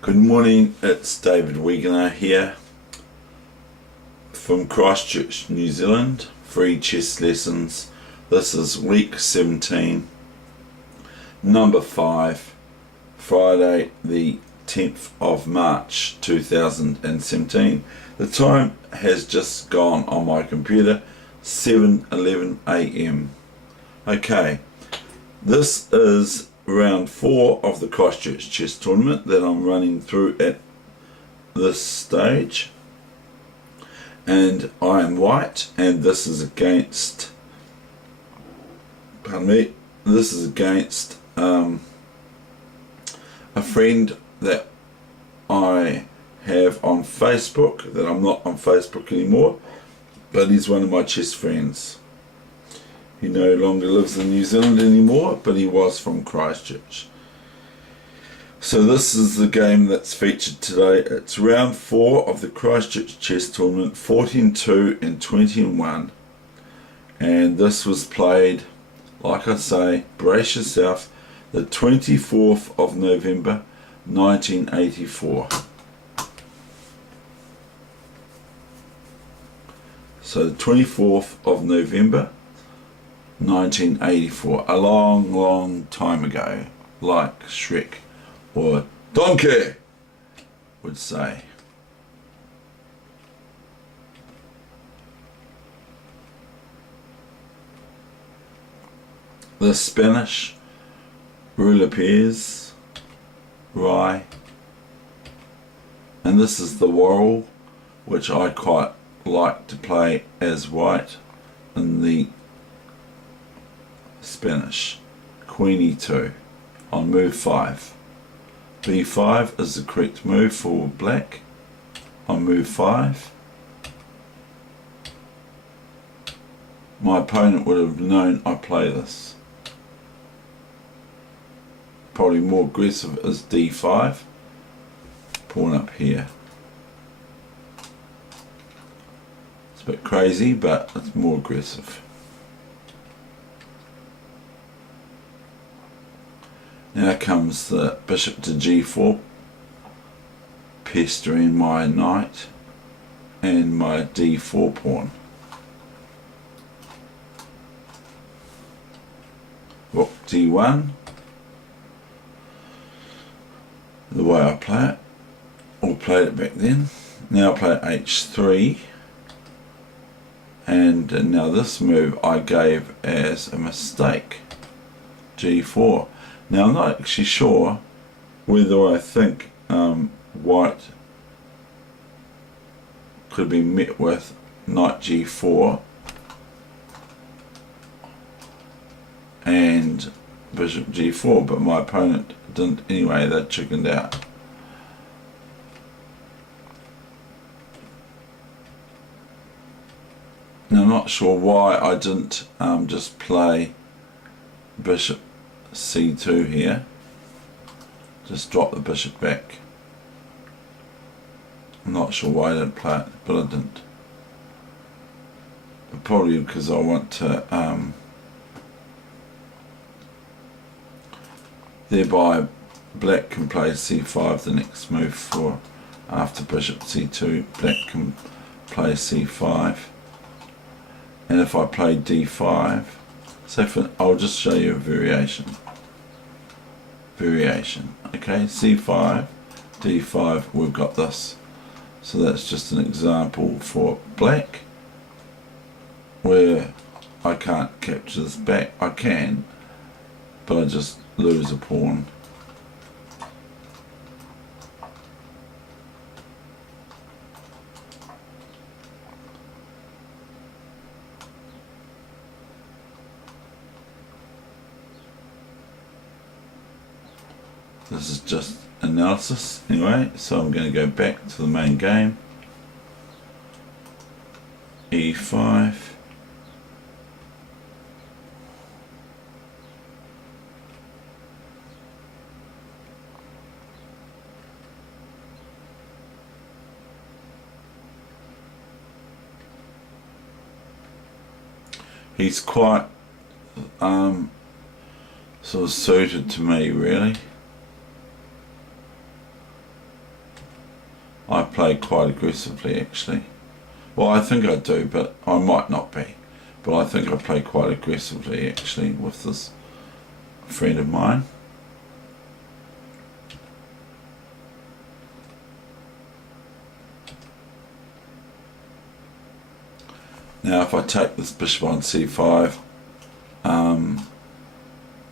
Good morning, it's David Weegenaar here from Christchurch, New Zealand. Free chess lessons. This is week 17, number 5, Friday the 10th of March 2017. The time has just gone on my computer, 7:11 a.m. Okay, this is round 4 of the Christchurch chess tournament that I'm running through at this stage, and I am white, and this is against, this is against a friend that I have on Facebook, that I'm not on Facebook anymore, but he's one of my chess friends. He no longer lives in New Zealand anymore, but he was from Christchurch. So this is the game that's featured today. It's round 4 of the Christchurch chess tournament, 14-2 and 20-1. And this was played, like I say, brace yourself, the 24th of November 1984. So the 24th of November 1984, a long time ago, like Shrek or Donkey would say. The Spanish ruler pairs, rye, and this is the Worrell, which I quite like to play as white in the Spanish. Queen e2 on move 5. b5 is the correct move for black on move 5. My opponent would have known I play this. Probably more aggressive is d5. Pawn up here. It's a bit crazy, but it's more aggressive. Now comes the bishop to g4, pestering my knight and my d4 pawn. Rook d1, the way I play it, or played it back then. Now I play h3, and now this move I gave as a mistake, g4. Now I'm not actually sure whether I think white could be met with knight g4 and bishop g4, but my opponent didn't anyway. They chickened out. Now I'm not sure why I didn't just play bishop c2 here, just drop the bishop back. I'm not sure why I didn't play it, but I didn't. But probably because I want to thereby black can play c5, the next move for after bishop c2, black can play c5, and if I play d5, so I'll just show you a variation. Okay, c5, d5, we've got this. So that's just an example for black, where I can't capture this back. I can, but I just lose a pawn. This is just analysis anyway, so I'm going to go back to the main game. e5, he's quite sort of suited to me, really. I play quite aggressively actually. Well, I think I do, but I might not be. But I think I play quite aggressively actually with this friend of mine. Now if I take this bishop on c5,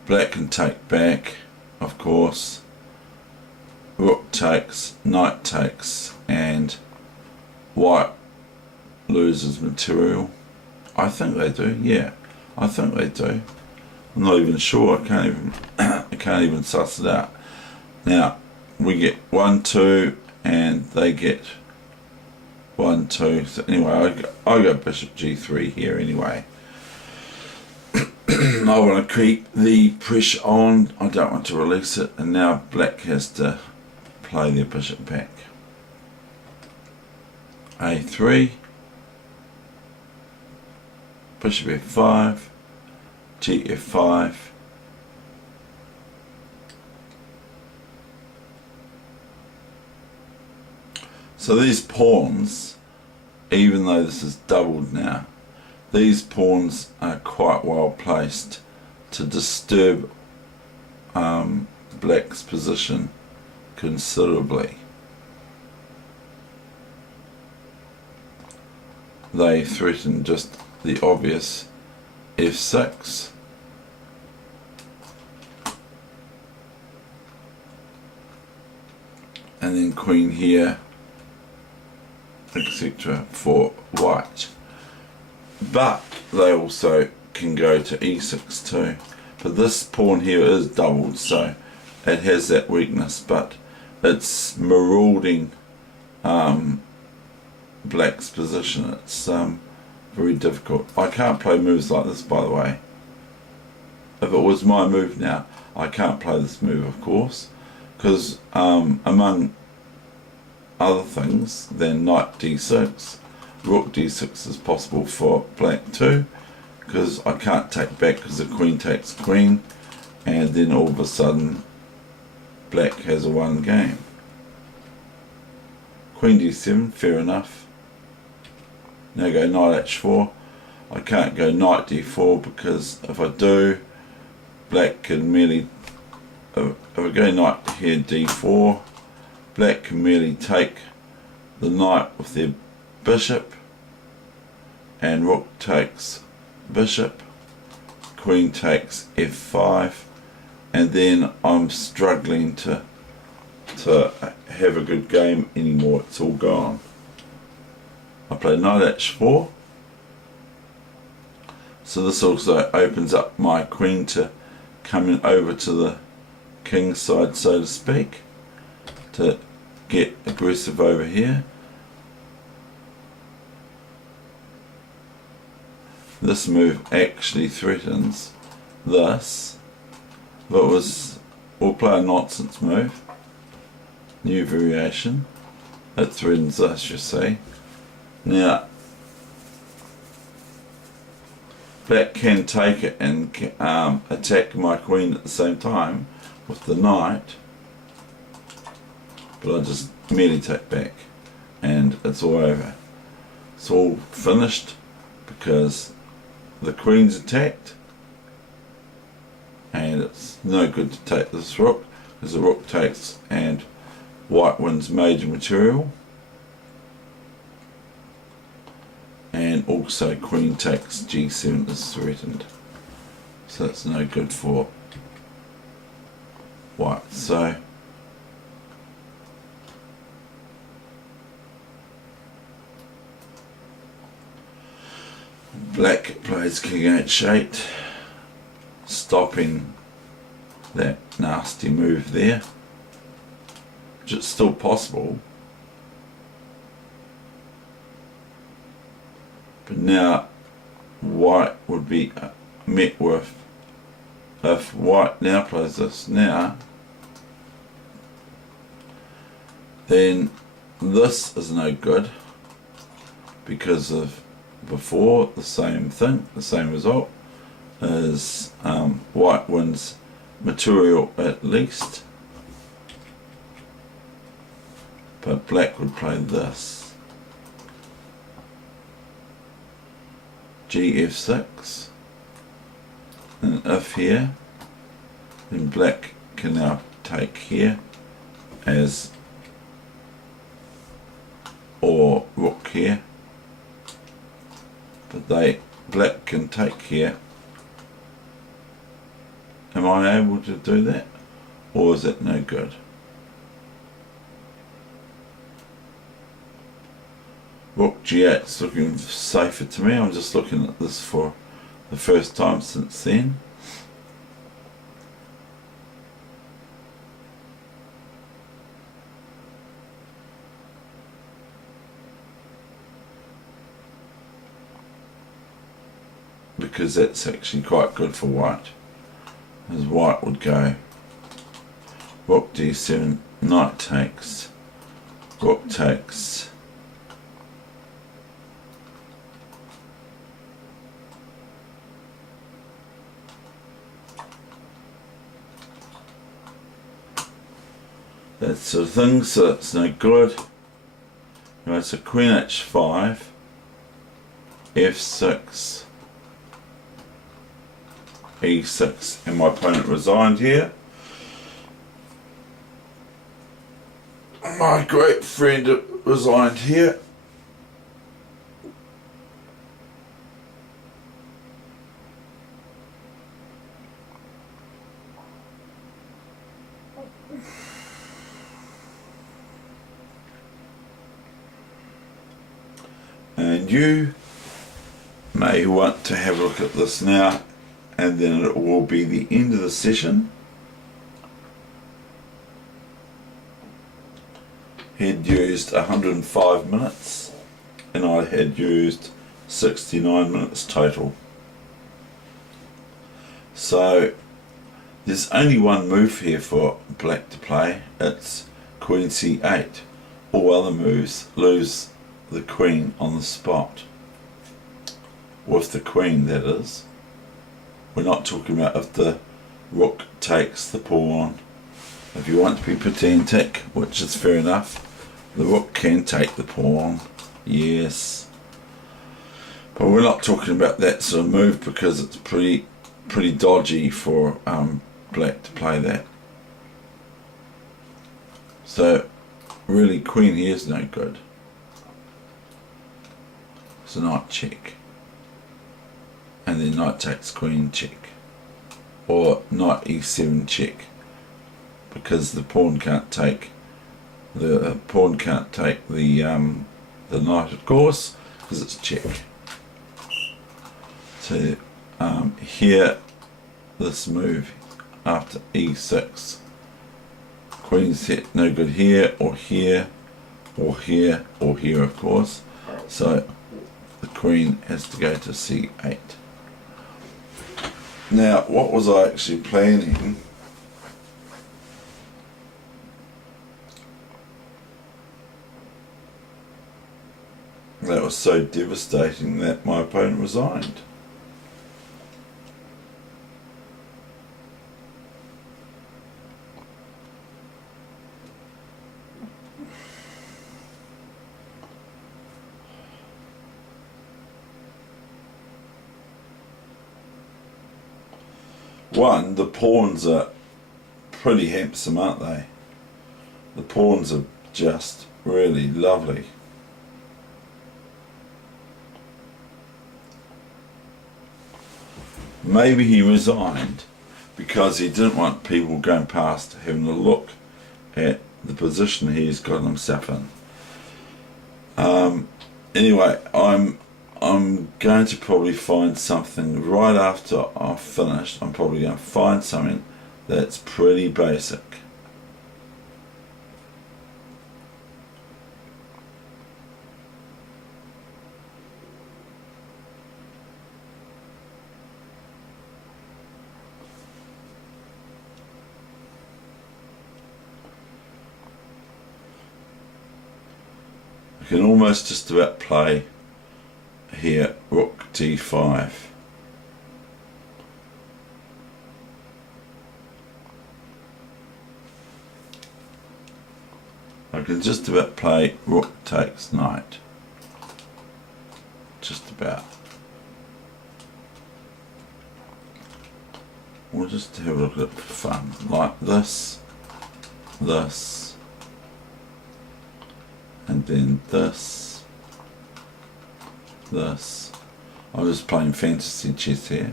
black can take back, of course. Rook takes, knight takes, and white loses material. I think they do, yeah. I think they do. I'm not even sure. I can't even suss it out. Now we get 1, 2, and they get 1, 2. So anyway, I go bishop g3 here anyway. I want to keep the pressure on. I don't want to release it, and now black has to play their bishop back. a3, bishop f5, gf5, so these pawns, even though this is doubled now, these pawns are quite well placed to disturb black's position considerably. They threaten just the obvious f6, and then queen here, etc. for white. But they also can go to e6 too. But this pawn here is doubled, so it has that weakness, but it's marauding black's position. It's very difficult. I can't play moves like this, by the way. If it was my move now, I can't play this move, of course, because among other things than knight d6, rook d6 is possible for black too, because I can't take back because the queen takes queen, and then all of a sudden black has a one game. Queen d7, fair enough. Now go knight h4. I can't go knight d4 because if I do, black can merely, if I go knight here d4, black can merely take the knight with their bishop, and rook takes bishop, queen takes f5, and then I'm struggling to have a good game anymore. It's all gone. I play knight h4, so this also opens up my queen to coming over to the king's side, so to speak, to get aggressive over here. This move actually threatens this. If it was, we'll play a nonsense move, new variation, it threatens this, you see. Now black can take it and attack my queen at the same time with the knight, but I just merely take back and it's all over. It's all finished because the queen's attacked, and it's no good to take this rook because the rook takes and white wins major material, and also queen takes g7 is threatened, so that's no good for white. So black plays king h8, stopping that nasty move there, which is still possible. But now white would be met with, if white now plays this now, then this is no good because of before, the same thing, the same result is white wins material at least, but black would play this. Gf6, and if here, then black can now take here as, or rook here, but black can take here. Am I able to do that, or is it no good? Rook g8 is looking safer to me. I'm just looking at this for the first time since then. Because that's actually quite good for white. As white would go rook d7, knight takes, rook takes, that sort of thing, so it's no good. Right, so queen h5, f6, e6, and my opponent resigned here. My great friend resigned here. And you may want to have a look at this now, and then it will be the end of the session. He'd used 105 minutes and I had used 69 minutes total. So there's only one move here for black to play. It's queen c8. All other moves lose the queen on the spot. With the queen, that is. We're not talking about if the rook takes the pawn. If you want to be pedantic, which is fair enough, the rook can take the pawn, yes. But we're not talking about that sort of move because it's pretty dodgy for black to play that. So really queen here is no good. So knight check. And then knight takes queen check, or knight e7 check, because the pawn can't take the knight, of course, because it's check. So here, this move after e6, queen set no good here, or here, or here, or here, of course. So the queen has to go to c8. Now, what was I actually planning? That was so devastating that my opponent resigned. One, the pawns are pretty handsome, aren't they? The pawns are just really lovely. Maybe he resigned because he didn't want people going past having a look at the position he's got himself in. Anyway, I'm going to probably find something right after I've finished. I'm probably going to find something that's pretty basic. I can almost just about play here rook d5. I can just about play rook takes knight. Just about. We'll just have a look at it for fun. Like this, this, and then this, this. I'm just playing fantasy chess here.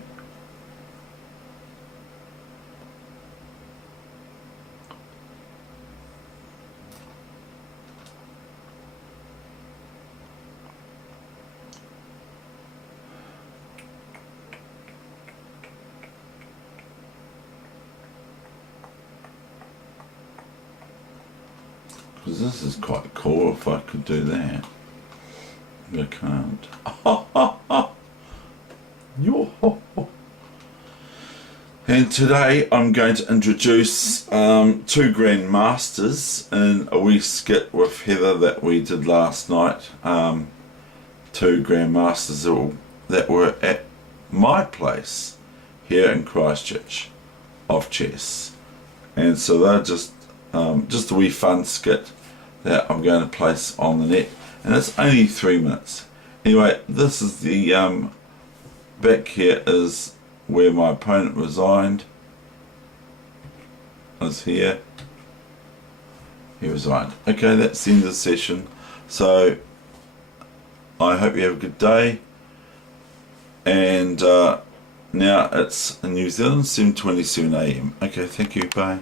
Because this is quite cool if I could do that. But I can't. And today I'm going to introduce 2 Grandmasters in a wee skit with Heather that we did last night. 2 Grandmasters that were at my place here in Christchurch of chess. And so they're just a wee fun skit that I'm going to place on the net, and it's only 3 minutes. Anyway, this is the back here is where my opponent resigned. Is here. He resigned. Okay, that's the end of the session. So I hope you have a good day. And now it's in New Zealand, 7:27 AM. Okay, thank you. Bye.